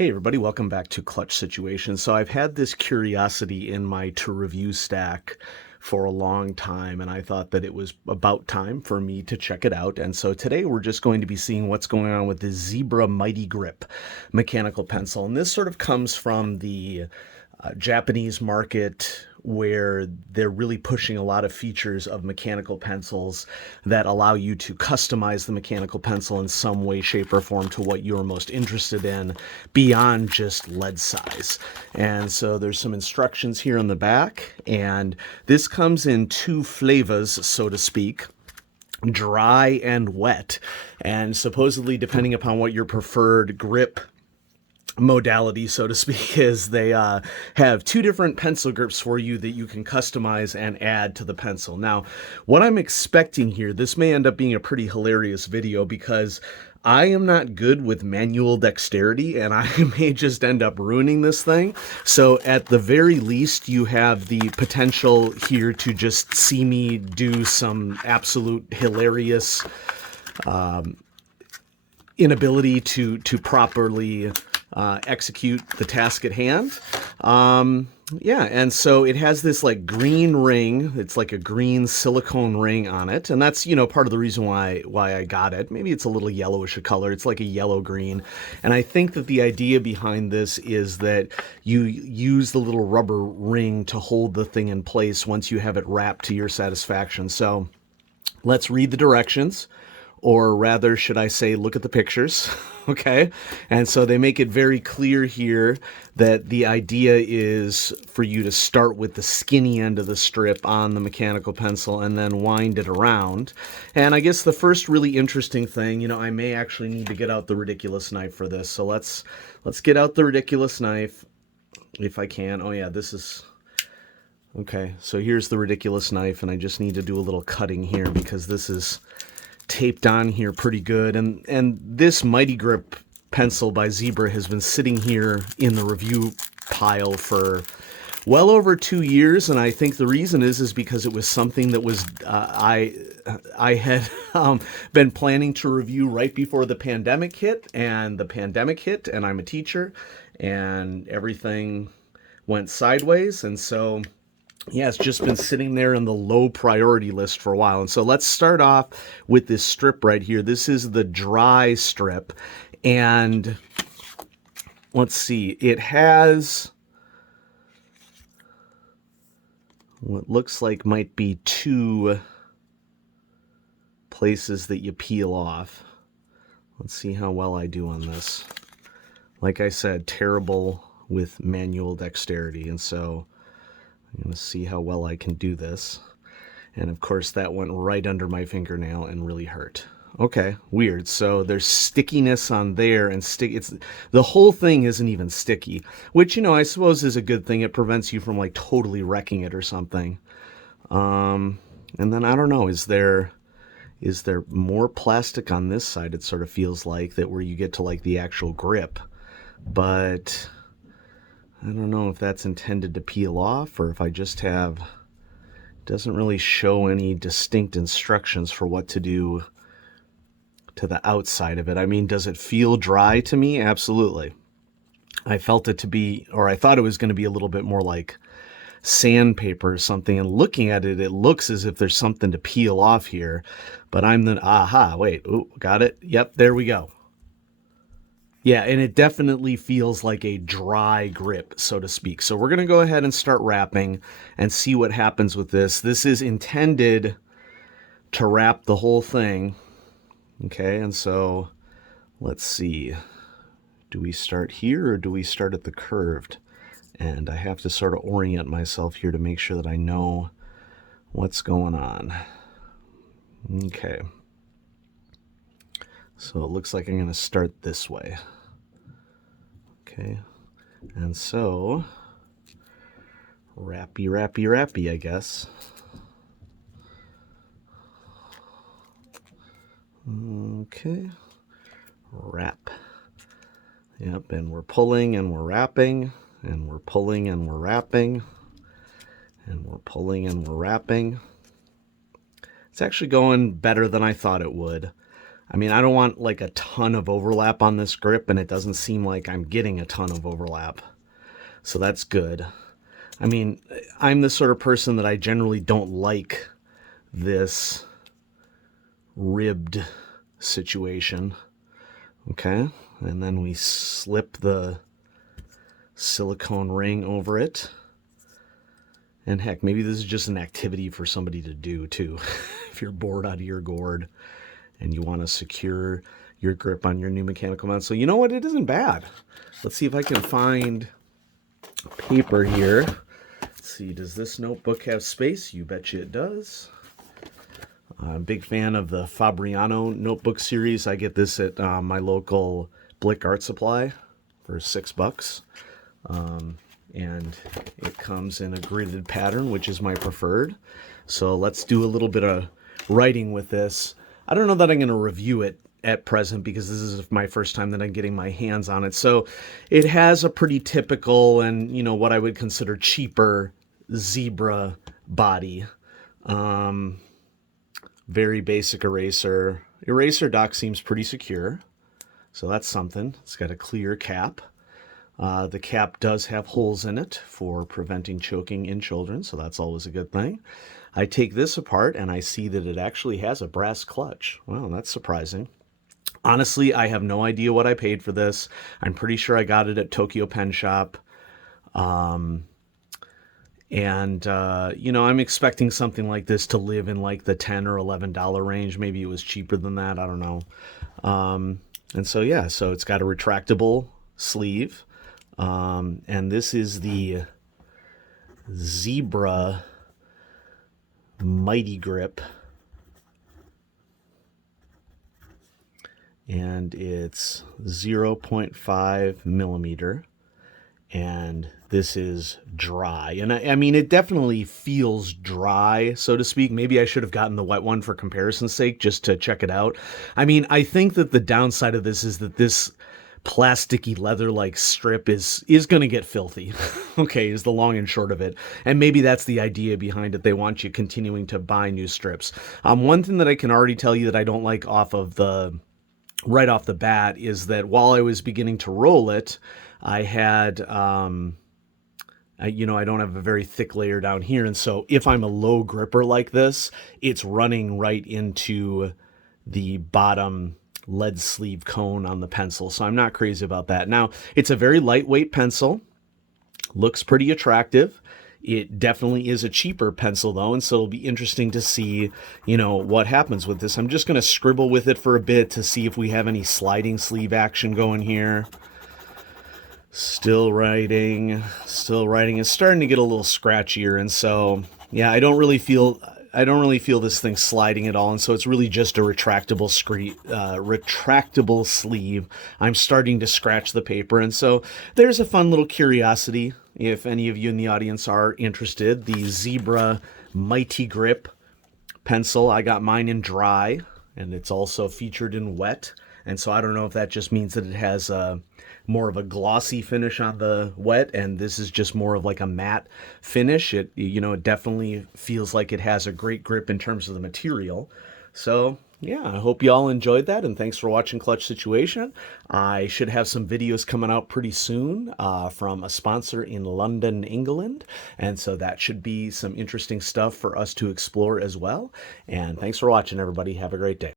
Hey everybody, welcome back to Clutch Situations. So I've had this curiosity in my to review stack for a long time, and I thought that it was about time for me to check it out. And so today we're just going to be seeing what's going on with the Zebra Mighty Grip mechanical pencil. And this sort of comes from the Japanese market, where they're really pushing a lot of features of mechanical pencils that allow you to customize the mechanical pencil in some way, shape, or form to what you're most interested in beyond just lead size. And so there's some instructions here on the back, and this comes in two flavors, so to speak: dry and wet. And supposedly, depending upon what your preferred grip modality, so to speak, is, they have two different pencil grips for you that you can customize and add to the pencil. Now, what I'm expecting here, this may end up being a pretty hilarious video because I am not good with manual dexterity and I may just end up ruining this thing. So at the very least, you have the potential here to just see me do some absolute hilarious inability to properly execute the task at hand. Yeah, and so it has this like green ring. It's like a green silicone ring on it, and that's, part of the reason why I got it. Maybe it's a little yellowish a color. It's like a yellow green, and I think that the idea behind this is that you use the little rubber ring to hold the thing in place once you have it wrapped to your satisfaction. So let's read the directions. Or rather, should I say, look at the pictures, okay? And so they make it very clear here that the idea is for you to start with the skinny end of the strip on the mechanical pencil and then wind it around. And I guess the first really interesting thing, I may actually need to get out the ridiculous knife for this. So let's get out the ridiculous knife if I can. Oh yeah, this is... Okay, so here's the ridiculous knife, and I just need to do a little cutting here because this is taped on here pretty good. And this Mighty Grip pencil by Zebra has been sitting here in the review pile for well over 2 years, and I think the reason is because it was something that was I had been planning to review right before the pandemic hit, and the pandemic hit, and I'm a teacher, and everything went sideways, and so yeah, it's just been sitting there on the low priority list for a while. And so let's start off with this strip right here. This is the dry strip. And let's see, it has what looks like might be two places that you peel off. Let's see how well I do on this. Like I said, terrible with manual dexterity. And so I'm going to see how well I can do this. And of course, that went right under my fingernail and really hurt. Okay, weird. So there's stickiness on there, and the whole thing isn't even sticky, which, I suppose is a good thing. It prevents you from like totally wrecking it or something. And then I don't know, is there more plastic on this side? It sort of feels like that, where you get to like the actual grip, but I don't know if that's intended to peel off or if I just have... Doesn't really show any distinct instructions for what to do to the outside of it. I mean, does it feel dry to me? Absolutely. I felt it to be, or I thought it was going to be a little bit more like sandpaper or something. And looking at it, it looks as if there's something to peel off here. But wait, ooh, got it. Yep, there we go. Yeah, and it definitely feels like a dry grip, so to speak. So we're going to go ahead and start wrapping and see what happens with this. This is intended to wrap the whole thing. Okay, and so let's see. Do we start here or do we start at the curved? And I have to sort of orient myself here to make sure that I know what's going on. Okay. So it looks like I'm going to start this way. Okay, and so wrappy, I guess. Okay, wrap. Yep, and we're pulling and we're wrapping, and we're pulling and we're wrapping, and we're pulling and we're wrapping. It's actually going better than I thought it would. I mean, I don't want like a ton of overlap on this grip, and it doesn't seem like I'm getting a ton of overlap. So that's good. I mean, I'm the sort of person that I generally don't like this ribbed situation. Okay, and then we slip the silicone ring over it. And heck, maybe this is just an activity for somebody to do too. If you're bored out of your gourd and you want to secure your grip on your new mechanical mount. So you know what? It isn't bad. Let's see if I can find paper here. Let's see, does this notebook have space? You betcha it does. I'm a big fan of the Fabriano notebook series. I get this at my local Blick Art Supply for $6. And it comes in a gridded pattern, which is my preferred. So let's do a little bit of writing with this. I don't know that I'm going to review it at present because this is my first time that I'm getting my hands on it. So it has a pretty typical and, you know, what I would consider cheaper zebra body. Very basic eraser. Eraser dock seems pretty secure. So that's something. It's got a clear cap. The cap does have holes in it for preventing choking in children, so that's always a good thing. I take this apart and I see that it actually has a brass clutch. Well, that's surprising. Honestly, I have no idea what I paid for this. I'm pretty sure I got it at Tokyo Pen Shop. You know, I'm expecting something like this to live in like the $10 or $11 range. Maybe it was cheaper than that. I don't know. And so, yeah, so it's got a retractable sleeve. And this is the Zebra Mighty Grip. And it's 0.5 millimeter. And this is dry. And I mean, it definitely feels dry, so to speak. Maybe I should have gotten the wet one for comparison's sake, just to check it out. I mean, I think that the downside of this is that this plasticky leather-like strip is going to get filthy. Okay, is the long and short of it. And maybe that's the idea behind it. They want you continuing to buy new strips. One thing that I can already tell you that I don't like right off the bat is that while I was beginning to roll it, I had, you know, I don't have a very thick layer down here. And so if I'm a low gripper like this, it's running right into the bottom lead sleeve cone on the pencil. So I'm not crazy about that. Now, it's a very lightweight pencil. Looks pretty attractive. It definitely is a cheaper pencil though, and so it'll be interesting to see, you know, what happens with this. I'm just going to scribble with it for a bit to see if we have any sliding sleeve action going here. Still writing. It's starting to get a little scratchier, and so yeah, I don't really feel this thing sliding at all, and so it's really just a retractable sleeve. I'm starting to scratch the paper, and so there's a fun little curiosity. If any of you in the audience are interested, the Zebra MyTee Grip pencil, I got mine in dry, and it's also featured in wet. And so I don't know if that just means that it has more of a glossy finish on the wet, and this is just more of like a matte finish. It, you know, it definitely feels like it has a great grip in terms of the material. So yeah, I hope you all enjoyed that, and thanks for watching Clutch Situation. I should have some videos coming out pretty soon from a sponsor in London, England, and so that should be some interesting stuff for us to explore as well. And thanks for watching, everybody. Have a great day.